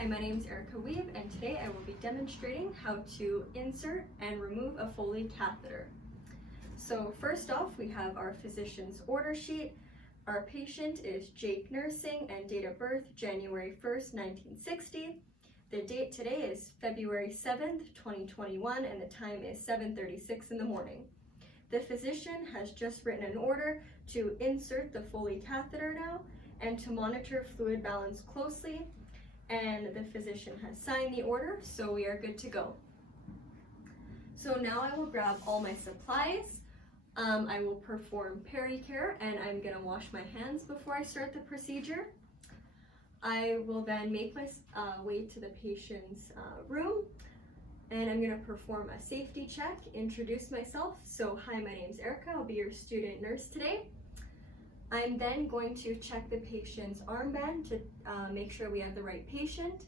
Hi, my name is Wiebe, and today I will be demonstrating how to insert and remove a Foley catheter. So first off, we have our physician's order sheet. Our patient is Jake Nursing and date of birth January 1st, 1960. The date today is February 7th, 2021, and the time is 7:36 in the morning. The physician has just written an order to insert the Foley catheter now and to monitor fluid balance closely. And the physician has signed the order, so we are good to go. So now I will grab all my supplies. I will perform pericare, and I'm gonna wash my hands before I start the procedure. I will then make my way to the patient's room, and I'm gonna perform a safety check, introduce myself. So hi, my name's Erica, I'll be your student nurse today. I'm then going to check the patient's armband to make sure we have the right patient.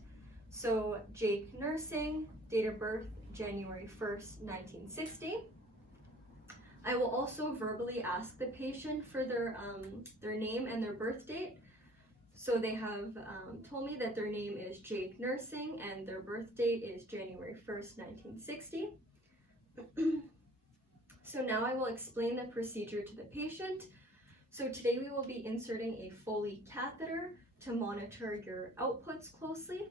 So Jake Nursing, date of birth January 1st, 1960. I will also verbally ask the patient for their name and their birth date. So they have told me that their name is Jake Nursing and their birth date is January 1st, 1960. So now I will explain the procedure to the patient. So today we will be inserting a Foley catheter to monitor your outputs closely.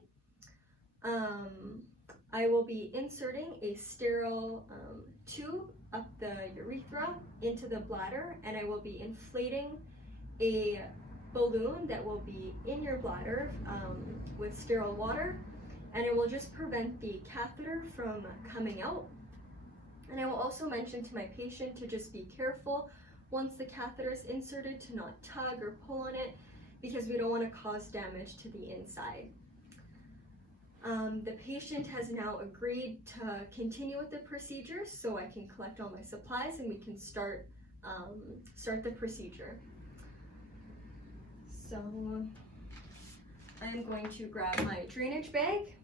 I will be inserting a sterile tube up the urethra into the bladder, and I will be inflating a balloon that will be in your bladder with sterile water, and it will just prevent the catheter from coming out. And I will also mention to my patient to just be careful once the catheter is inserted to not tug or pull on it, because we don't want to cause damage to the inside. The patient has now agreed to continue with the procedure, so I can collect all my supplies and we can start the procedure. So I'm going to grab my drainage bag.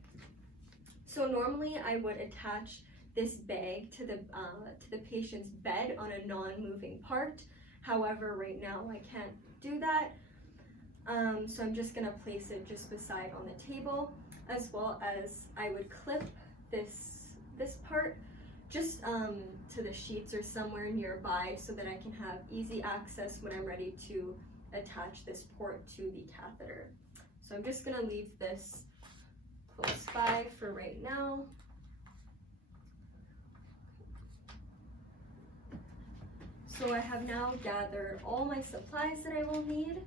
So normally I would attach this bag to the patient's bed on a non-moving part. However, right now I can't do that. So I'm just gonna place it just beside on the table, as well as I would clip this part just to the sheets or somewhere nearby so that I can have easy access when I'm ready to attach this port to the catheter. So I'm just gonna leave this close by for right now. So I have now gathered all my supplies that I will need.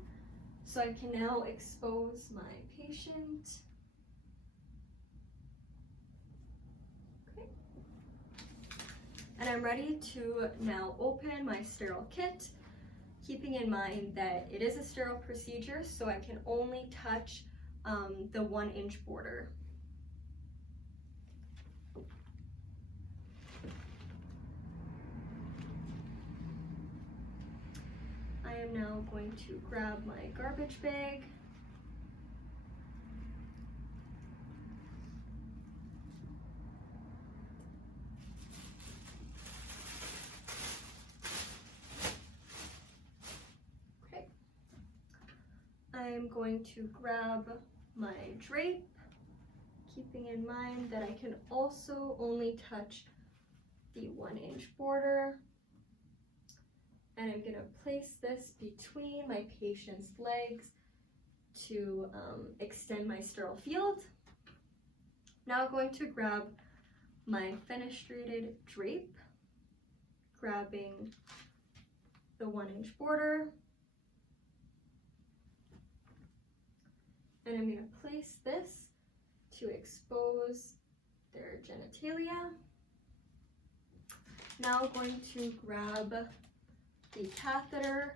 So I can now expose my patient. Okay. And I'm ready to now open my sterile kit, keeping in mind that it is a sterile procedure, so I can only touch the 1-inch border. I am now going to grab my garbage bag. Okay. I am going to grab my drape, keeping in mind that I can also only touch the 1-inch border. And I'm gonna place this between my patient's legs to extend my sterile field. Now I'm going to grab my fenestrated drape, grabbing the 1-inch border. And I'm gonna place this to expose their genitalia. Now I'm going to grab the catheter,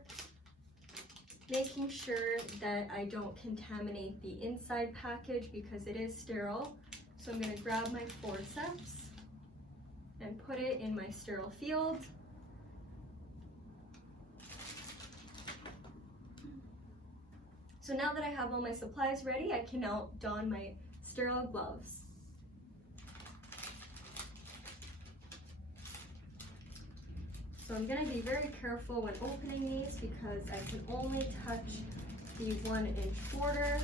making sure that I don't contaminate the inside package because it is sterile. So I'm going to grab my forceps and put it in my sterile field. So now that I have all my supplies ready, I can now don my sterile gloves. So I'm going to be very careful when opening these because I can only touch the 1-inch border.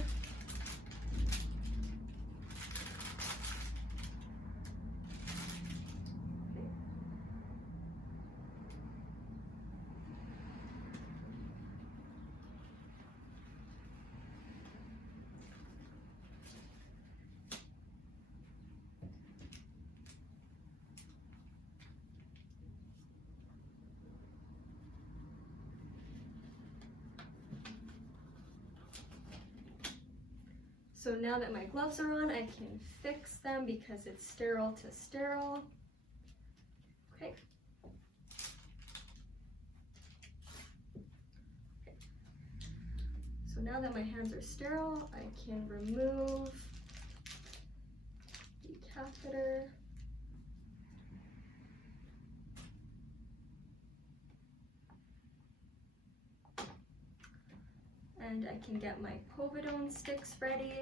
So now that my gloves are on, I can fix them because it's sterile to sterile. Okay. So now that my hands are sterile, I can remove the catheter. And I can get my povidone sticks ready.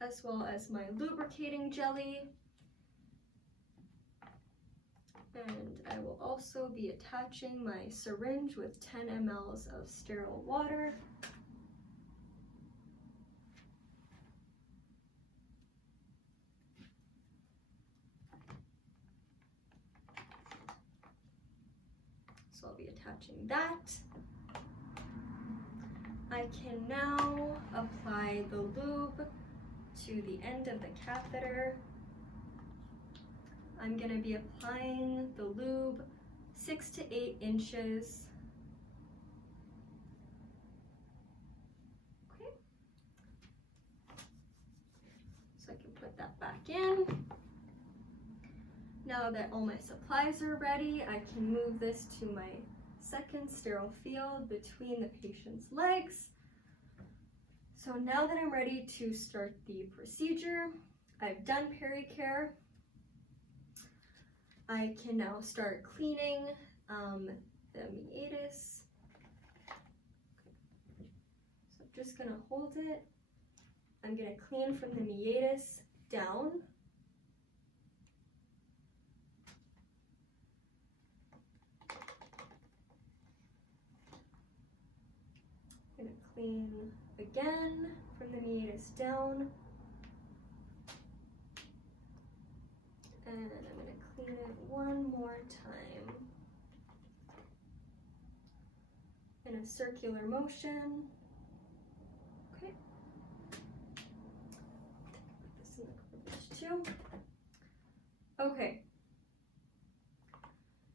As well as my lubricating jelly. And I will also be attaching my syringe with 10 mL of sterile water. So I'll be attaching that. I can now apply the lube to the end of the catheter. I'm going to be applying the lube 6 to 8 inches. Okay. So I can put that back in. Now that all my supplies are ready, I can move this to my second sterile field between the patient's legs. So now that I'm ready to start the procedure, I've done pericare. I can now start cleaning the meatus. So I'm just gonna hold it. I'm gonna clean from the meatus down. I'm gonna clean again from the meatus down. And I'm going to clean it one more time in a circular motion. Okay. Put this in the garbage too. Okay.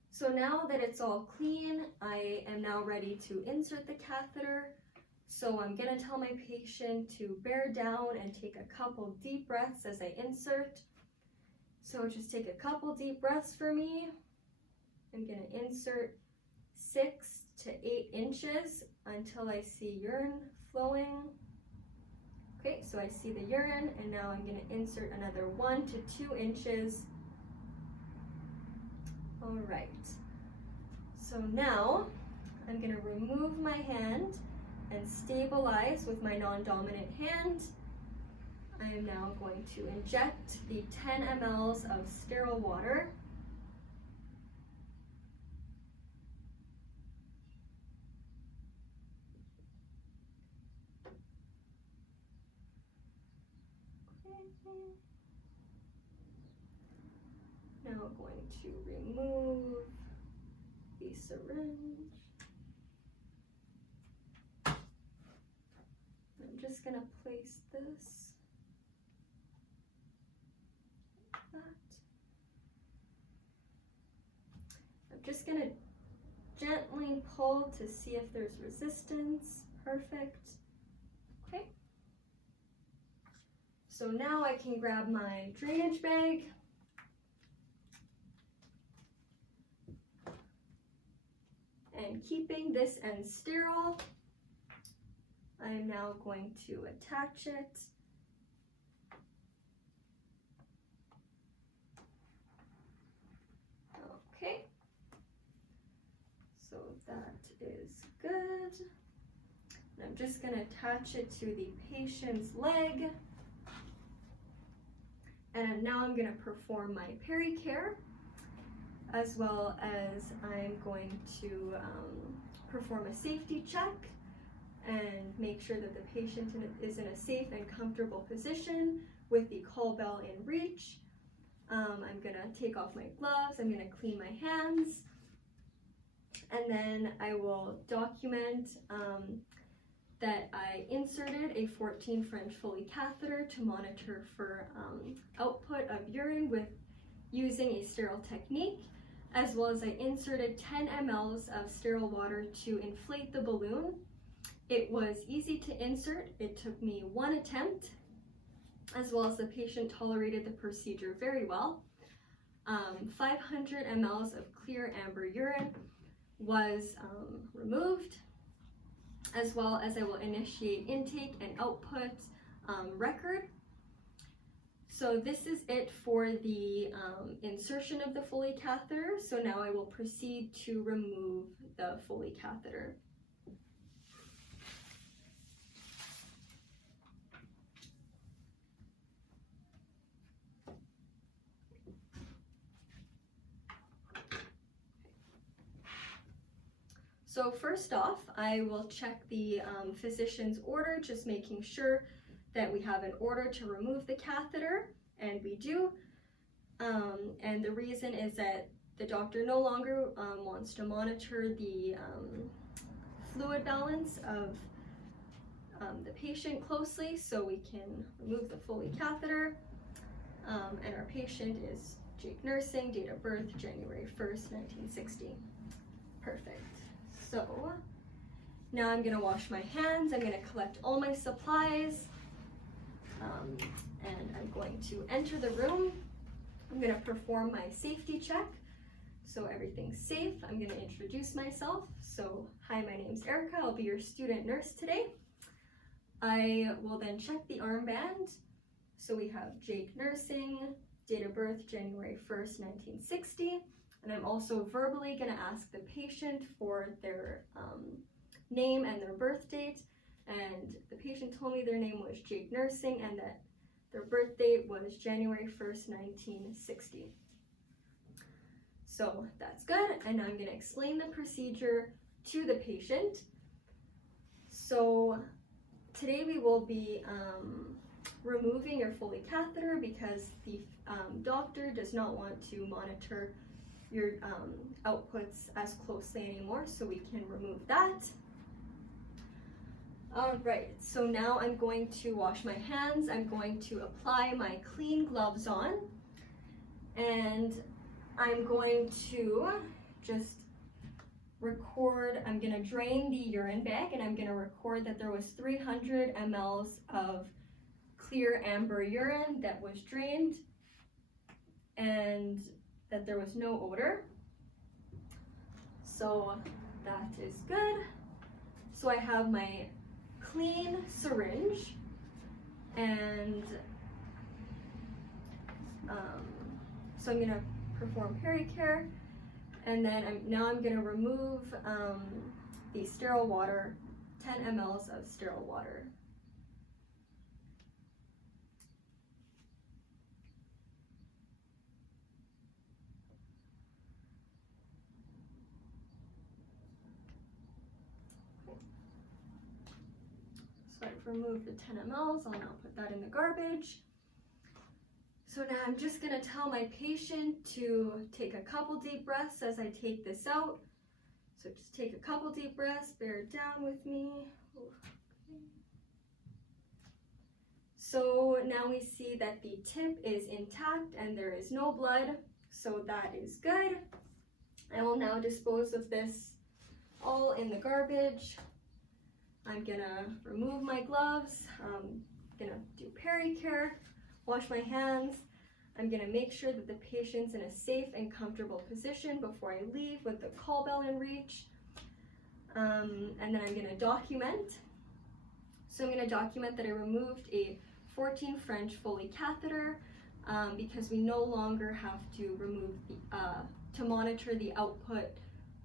So now that it's all clean, I am now ready to insert the catheter. So I'm going to tell my patient to bear down and take a couple deep breaths as I insert. So just take a couple deep breaths for me. I'm going to insert 6 to 8 inches until I see urine flowing. Okay, so I see the urine, and now I'm going to insert another 1 to 2 inches. All right. So now I'm going to remove my hand and stabilize with my non-dominant hand. I am now going to inject the 10 mL of sterile water. Now I'm going to remove the syringe. I'm just going to place this like that. I'm just going to gently pull to see if there's resistance. Perfect. Okay. So now I can grab my drainage bag. And keeping this end sterile, I am now going to attach it. Okay, so that is good. And I'm just going to attach it to the patient's leg. And now I'm going to perform my pericare, as well as I'm going to perform a safety check and make sure that the patient is in a safe and comfortable position with the call bell in reach. I'm going to take off my gloves, I'm going to clean my hands, and then I will document that I inserted a 14 French Foley catheter to monitor for output of urine with using a sterile technique, as well as I inserted 10 mLs of sterile water to inflate the balloon. It was easy to insert. It took me 1 attempt, as well as the patient tolerated the procedure very well. 500 mLs of clear amber urine was removed, as well as I will initiate intake and output record. So this is it for the insertion of the Foley catheter. So now I will proceed to remove the Foley catheter. So first off, I will check the physician's order, just making sure that we have an order to remove the catheter, and we do. And the reason is that the doctor no longer wants to monitor the fluid balance of the patient closely, so we can remove the Foley catheter. And our patient is Jake Nursing, date of birth January 1st, 1960. Perfect. So now I'm gonna wash my hands, I'm gonna collect all my supplies, and I'm going to enter the room. I'm gonna perform my safety check, so everything's safe. I'm gonna introduce myself. So, hi, my name's Erica, I'll be your student nurse today. I will then check the armband. So we have Jake Nursing, date of birth January 1st, 1960. And I'm also verbally gonna ask the patient for their name and their birth date. And the patient told me their name was Jake Nursing and that their birth date was January 1st, 1960. So that's good. And I'm gonna explain the procedure to the patient. So today we will be removing your Foley catheter because the doctor does not want to monitor your outputs as closely anymore, so we can remove that. All right, so now I'm going to wash my hands. I'm going to apply my clean gloves on, and I'm going to just record. I'm gonna drain the urine bag, and I'm gonna record that there was 300 mLs of clear amber urine that was drained, and that there was no odor. So that is good. So I have my clean syringe, and so I'm gonna perform pericare, and then I'm gonna remove the sterile water, 10 mLs of sterile water. So I've removed the 10 mLs, I'll now put that in the garbage. So now I'm just gonna tell my patient to take a couple deep breaths as I take this out. So just take a couple deep breaths, bear it down with me. Okay. So now we see that the tip is intact and there is no blood, so that is good. I will now dispose of this all in the garbage. I'm gonna remove my gloves, I'm gonna do pericare, wash my hands. I'm gonna make sure that the patient's in a safe and comfortable position before I leave with the call bell in reach. And then I'm gonna document. So I'm gonna document that I removed a 14 French Foley catheter because we no longer have to remove to monitor the output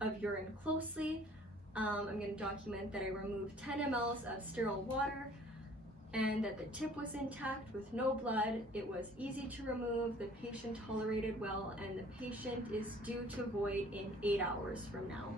of urine closely. I'm going to document that I removed 10 mLs of sterile water and that the tip was intact with no blood. It was easy to remove, the patient tolerated well, and the patient is due to void in 8 hours from now.